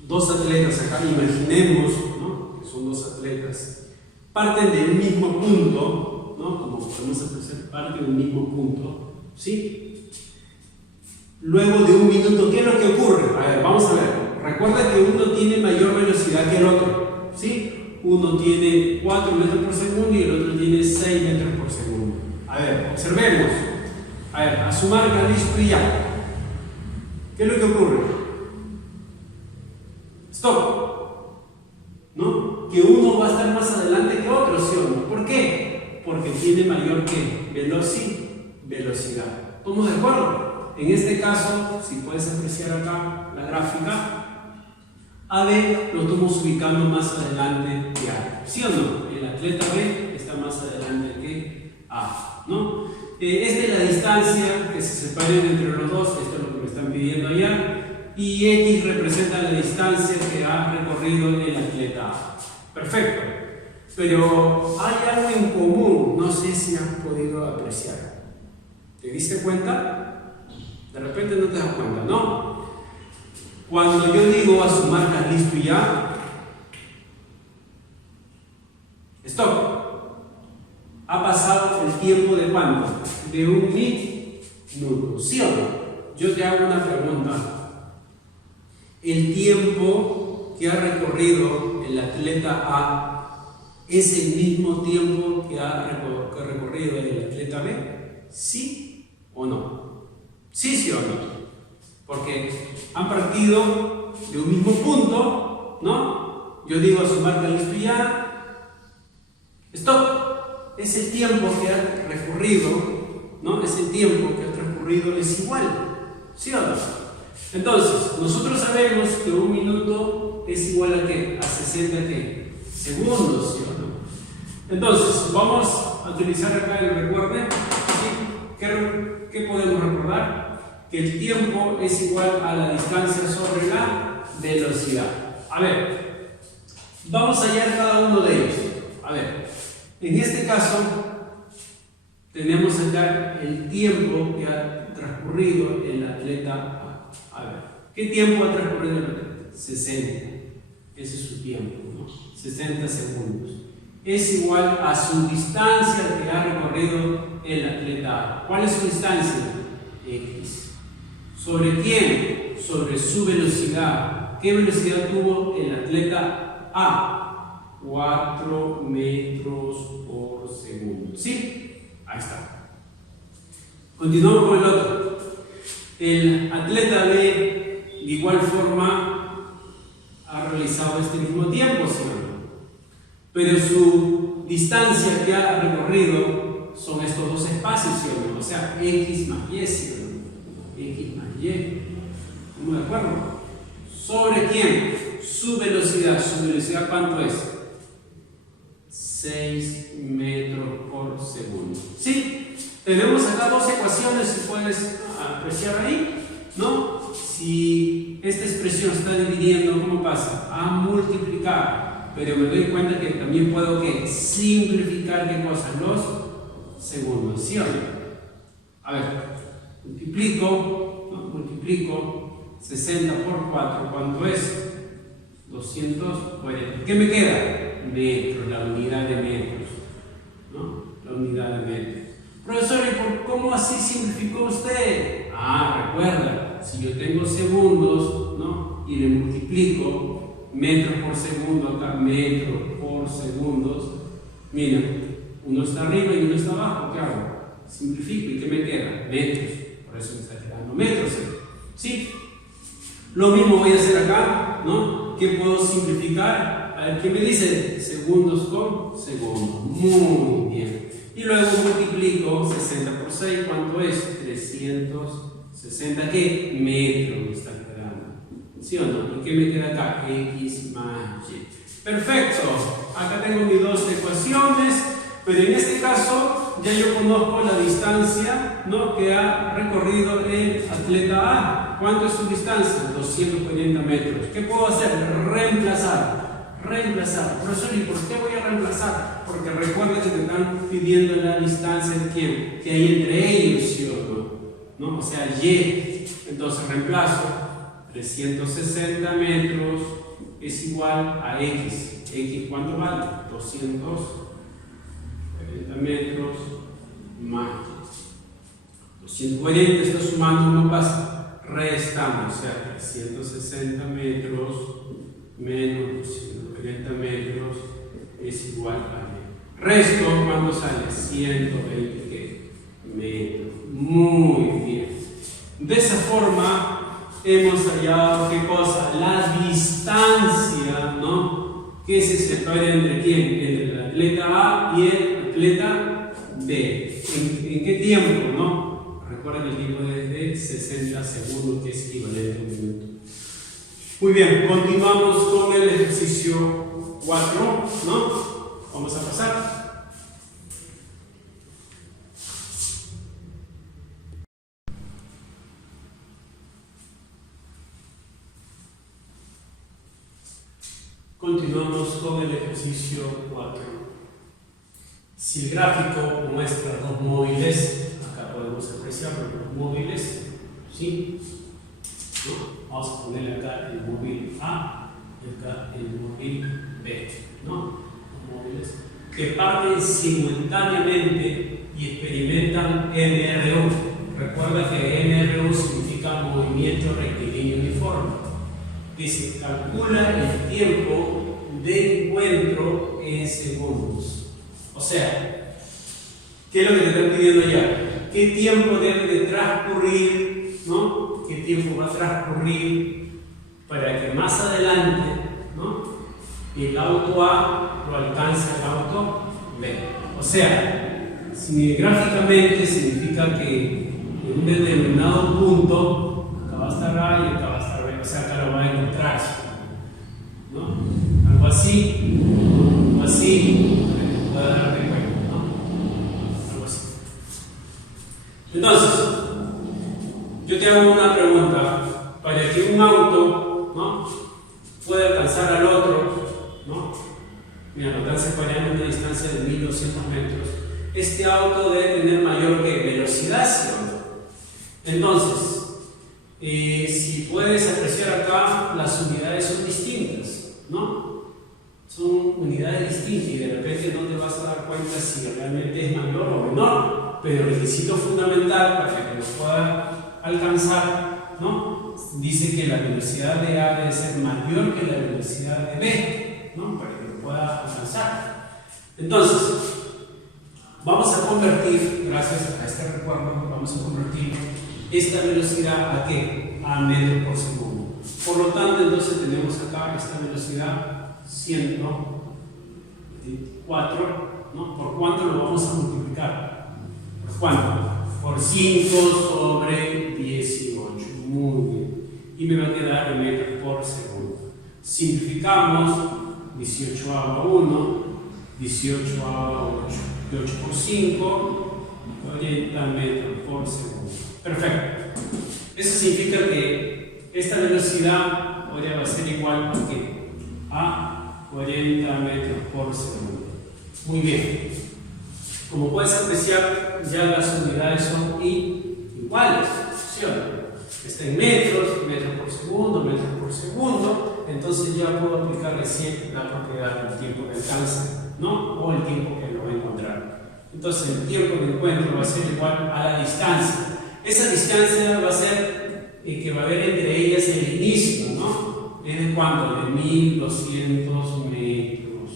dos atletas acá, imaginemos, ¿no? Que son dos atletas, parten de un mismo punto, ¿no? Como podemos apreciar, parten de un mismo punto, ¿sí? Luego de 1 minuto, ¿qué es lo que ocurre? A ver, vamos a ver. Recuerda que uno tiene mayor velocidad que el otro, ¿sí? Uno tiene 4 metros por segundo y el otro tiene 6 metros por segundo. A ver, observemos. A ver, a su marca, listo y ya. ¿Qué es lo que ocurre? Stop. ¿No? Que uno va a estar más adelante que otro, ¿sí o no? ¿Por qué? Porque tiene mayor que velocidad. ¿Estamos de acuerdo? En este caso, si puedes apreciar acá la gráfica, a B lo estamos ubicando más adelante que A, ¿sí o no? El atleta B está más adelante que A, ¿no? Esta es la distancia que se separen entre los dos, esto es lo que me están pidiendo allá, y X representa la distancia que ha recorrido el atleta A. Perfecto, pero hay algo en común, no sé si has podido apreciar. ¿Te diste cuenta? De repente no te das cuenta, ¿no? Cuando yo digo a su marca listo y ya, stop. Ha pasado el tiempo de ¿cuánto? De 1 minuto, ¿sí o no? Yo te hago una pregunta. ¿El tiempo que ha recorrido el atleta A es el mismo tiempo que ha recorrido el atleta B? ¿Sí o no? Sí o no, porque han partido de un mismo punto, ¿no? Yo digo a su marca listo y ya, stop, es el tiempo que ha recorrido, ¿no? Es el tiempo que ha transcurrido, es igual, ¿sí o no? Entonces, nosotros sabemos que 1 minuto es igual a ¿qué? A 60 ¿qué? Segundos, ¿sí o no? Entonces, vamos a utilizar acá el recuerde, ¿sí? ¿Qué podemos recordar? Que el tiempo es igual a la distancia sobre la velocidad. A ver, vamos a hallar cada uno de ellos. A ver, en este caso tenemos acá el tiempo que ha transcurrido el atleta A. A ver, ¿qué tiempo ha transcurrido el atleta? 60. Ese es su tiempo, ¿no? 60 segundos. es igual a su distancia que ha recorrido el atleta A. ¿Cuál es su distancia? X. ¿Sobre quién? Sobre su velocidad. ¿Qué velocidad tuvo el atleta A? 4 metros por segundo. ¿Sí? Ahí está. Continuamos con el otro. El atleta B, de igual forma, ha realizado este mismo tiempo, ¿sí o no? Pero su distancia que ha recorrido son estos dos espacios, ¿sí o no? O sea, X más Y, ¿sí o no? X más Y. ¿Estamos de acuerdo? ¿Sobre quién? Su velocidad. ¿Su velocidad cuánto es? 6 metros por segundo. ¿Sí? Tenemos acá dos ecuaciones, si puedes apreciar ahí, ¿no? Si esta expresión está dividiendo, ¿cómo pasa? A multiplicar. Pero me doy cuenta que también puedo ¿qué? Simplificar ¿qué cosa? Los segundos, ¿sí o no? A ver, multiplico, ¿no? Multiplico 60 por 4, ¿cuánto es? 240. ¿Qué me queda? Metros, la unidad de metros, ¿no? La unidad de metros. Profesor, ¿y cómo así simplificó usted? Recuerda, si yo tengo segundos, ¿no? Y le multiplico metros por segundo acá, metros por segundos, mira, uno está arriba y uno está abajo, ¿qué hago? Simplifico, ¿y qué me queda? Metros, por eso me está quedando metros, ¿sí? Lo mismo voy a hacer acá, ¿no? ¿Qué puedo simplificar? A ver, ¿qué me dice? Segundos con segundos, muy bien. Y luego multiplico 60 por 6, ¿cuánto es? 360, ¿qué? Metros me está quedando. ¿Sí o no? ¿Y qué me queda acá? X más Y. Perfecto. Acá tengo mis dos ecuaciones, pero en este caso ya yo conozco la distancia, ¿no? Que ha recorrido el atleta A. ¿Cuánto es su distancia? 240 metros. ¿Qué puedo hacer? Reemplazar. Profesor, ¿y por qué voy a reemplazar? Porque recuerda que te están pidiendo la distancia de quién, que hay entre ellos, ¿sí o no? O sea, Y. Entonces reemplazo 360 metros es igual a X. ¿X cuánto vale? 240 metros más 240 está sumando, ¿cómo pasa? Restando, o sea, 360 metros menos 240 metros es igual a resto, ¿cuánto sale? 120 metros. Muy bien. De esa forma hemos hallado ¿qué cosa? La distancia, ¿no? Que se separa entre quién? Entre el atleta A y el atleta B. ¿En qué tiempo, no? Recuerda que el tiempo es de 60 segundos, que es equivalente a un minuto. Muy bien, continuamos con el ejercicio 4, ¿no? Vamos a pasar. Continuamos con el ejercicio 4. Si el gráfico muestra dos móviles, acá podemos apreciar los móviles, ¿sí? ¿No? Vamos a ponerle acá el móvil A y acá el móvil B, ¿no? Los móviles que parten simultáneamente y experimentan MRU. Recuerda que MRU significa movimiento rectilíneo uniforme. Dice, calcula el tiempo de encuentro en segundos. O sea, ¿qué es lo que te están pidiendo ya? ¿Qué tiempo debe de transcurrir, ¿no? ¿Qué tiempo va a transcurrir para que más adelante, ¿no? El auto A lo alcance el auto B? O sea, gráficamente significa que en un determinado punto, acá va a estar A y acá va a estar B, o sea, acá lo va a encontrar, ¿no? Algo así, para darte cuenta, ¿no? Algo así. Entonces, yo te hago una pregunta. Para que un auto, ¿no? pueda alcanzar al otro, ¿no? Mira, lo están separando una distancia de 1200 metros. Este auto debe tener mayor que velocidad, ¿sí o no? Entonces, si puedes apreciar acá, las unidades son distintas, ¿no? Son unidades distintas y de repente no si realmente es mayor o menor, pero el requisito fundamental para que lo pueda alcanzar, ¿no? Dice que la velocidad de A debe ser mayor que la velocidad de B, ¿no? Para que lo pueda alcanzar. Entonces, vamos a convertir, gracias a este recuerdo, vamos a convertir esta velocidad ¿a qué? A metros por segundo. Por lo tanto, entonces tenemos acá esta velocidad 124, ¿no? ¿Por cuánto lo vamos a multiplicar? ¿Por cuánto? Por 5 sobre 18. Muy bien. Y me va a quedar en metros por segundo. Simplificamos 18 a 1, 18 a 8. 8 por 5, 40 metros por segundo. Perfecto. Eso significa que esta velocidad ahora va a ser igual a ¿qué? A 40 metros por segundo. Muy bien. Como puedes apreciar, ya las unidades son iguales, ¿sí o no? Está en metros, metros por segundo, entonces ya puedo aplicar recién la propiedad del tiempo de alcance, ¿no? O el tiempo que lo va a encontrar. Entonces el tiempo de encuentro va a ser igual a la distancia. Esa distancia va a ser que va a haber entre ellas el inicio, ¿no? ¿Es de cuánto? De 1200 metros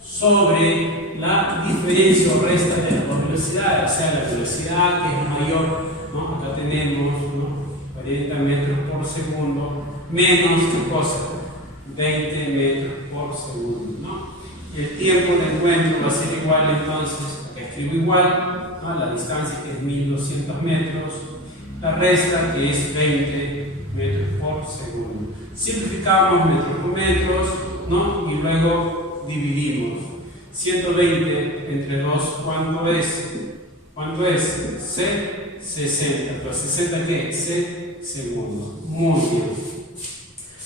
sobre la diferencia o resta de las dos velocidades, o sea, la velocidad que es mayor, ¿no? Acá tenemos, ¿no? 40 metros por segundo menos, ¿qué cosa? 20 metros por segundo, ¿no? Y el tiempo de encuentro va a ser igual, entonces, escribo igual, ¿no? La distancia que es 1200 metros, la resta que es 20 metros por segundo. Simplificamos metros por metros, ¿no? Y luego dividimos. 120 entre 2, ¿cuánto es? ¿Cuánto es? C, 60. ¿Pero 60 qué? C segundos. Muy bien.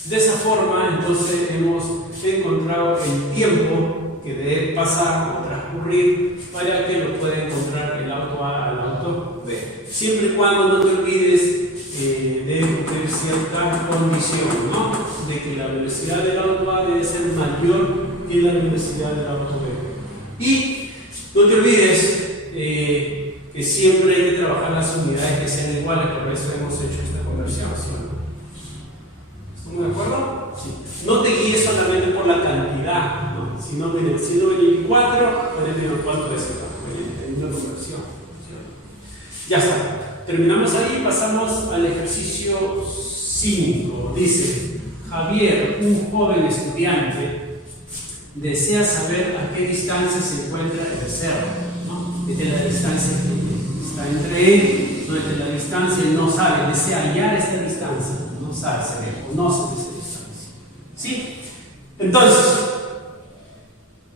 De esa forma, entonces, hemos encontrado el tiempo que debe pasar o transcurrir para que lo pueda encontrar el auto A al auto B. Siempre y cuando no te olvides de cumplir cierta condición, ¿no? De que la velocidad del auto A debe ser mayor que la velocidad del auto B. Y no te olvides que siempre hay que trabajar las unidades que sean iguales, por eso hemos hecho esta conversión. ¿Estamos de acuerdo? Sí. No te guíes solamente por la cantidad, ¿no? Sino, miren, 124, ¿cuánto es acá? Una conversión. Ya está. Terminamos ahí y pasamos al ejercicio 5. Dice, Javier, un joven estudiante, desea saber a qué distancia se encuentra el cerro, ¿no? Desde la distancia que está entre él, no desde la distancia él no sabe, desea hallar esta distancia, no sabe, se reconoce de esa distancia. ¿Sí? Entonces,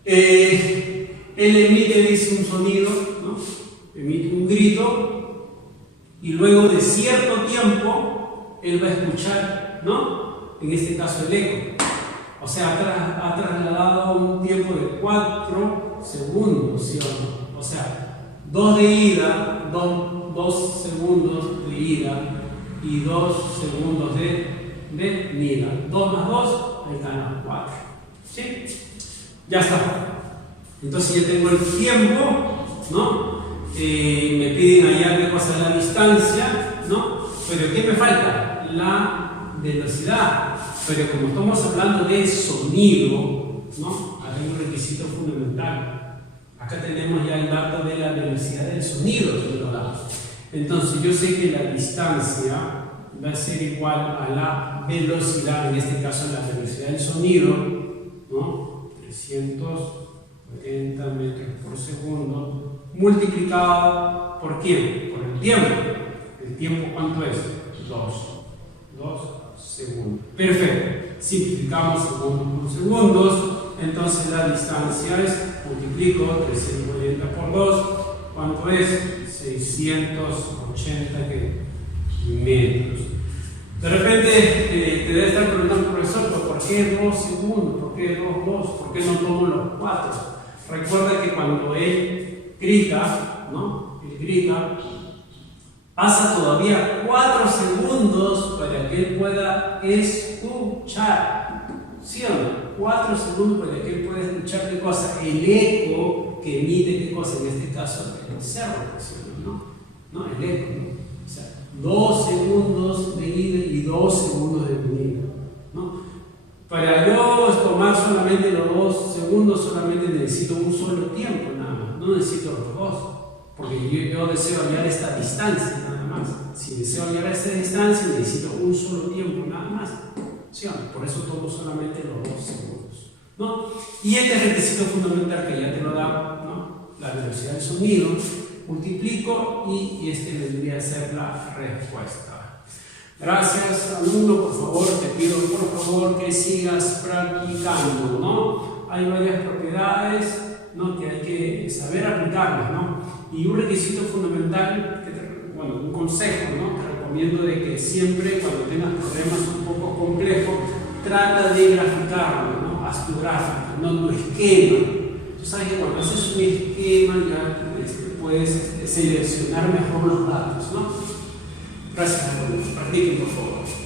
él emite, dice, un sonido, ¿no? Emite un grito, y luego de cierto tiempo, él va a escuchar, ¿no? En este caso el eco. O sea, ha trasladado un tiempo de 4 segundos, ¿sí o no? O sea, 2 de ida, 2 segundos de ida y 2 segundos de venida. 2 más 2, ahí están 4. ¿Sí? Ya está. Entonces ya tengo el tiempo, ¿no? Me piden hallar qué cosa es la distancia, ¿no? Pero ¿qué me falta? La velocidad. Pero como estamos hablando de sonido, ¿no? Hay un requisito fundamental. Acá tenemos ya el dato de la velocidad del sonido que lo damos. Entonces yo sé que la distancia va a ser igual a la velocidad, en este caso la velocidad del sonido, ¿no? 340 metros por segundo, multiplicado ¿por quién? Por el tiempo. ¿El tiempo cuánto es? 2 segundos. Perfecto. Simplificamos segundos por segundos. Entonces la distancia es, multiplico 340 por 2. ¿Cuánto es? 680 metros. De repente te debe estar preguntando, profesor, ¿por qué 2 segundos? ¿Por qué 2? ¿Por qué no tomo los 4? Recuerda que cuando él grita, ¿no? Él grita, pasa todavía 4 segundos para que él pueda escuchar. ¿Sí o no? 4 segundos para que él pueda escuchar qué cosa, el eco que emite qué cosa, en este caso el cerro, ¿no? El eco, ¿no? O sea, 2 segundos de ida y 2 segundos de venida, ¿no? Para yo tomar solamente los 2 segundos, solamente necesito un solo tiempo, nada más, no necesito los 2, porque yo deseo hallar esta distancia, nada más. Si deseo hallar esta distancia, necesito un solo tiempo, nada más. ¿Sí o no? Por eso tomo solamente los 2 segundos, ¿no? Y este es el requisito fundamental que ya te lo da, ¿no? La velocidad del sonido, multiplico y este vendría a ser la respuesta. Gracias, alumno, por favor, te pido por favor que sigas practicando, ¿no? Hay varias propiedades, ¿no? Que hay que saber aplicarlas, ¿no? Y un requisito fundamental, un consejo, ¿no? Te recomiendo de que siempre cuando tengas problemas un poco complejos, trata de graficarlo, ¿no? Haz tu gráfico, no tu esquema. Tú sabes que cuando haces un esquema ya puedes seleccionar mejor los datos, ¿no? Gracias a todos. Practiquen, por favor.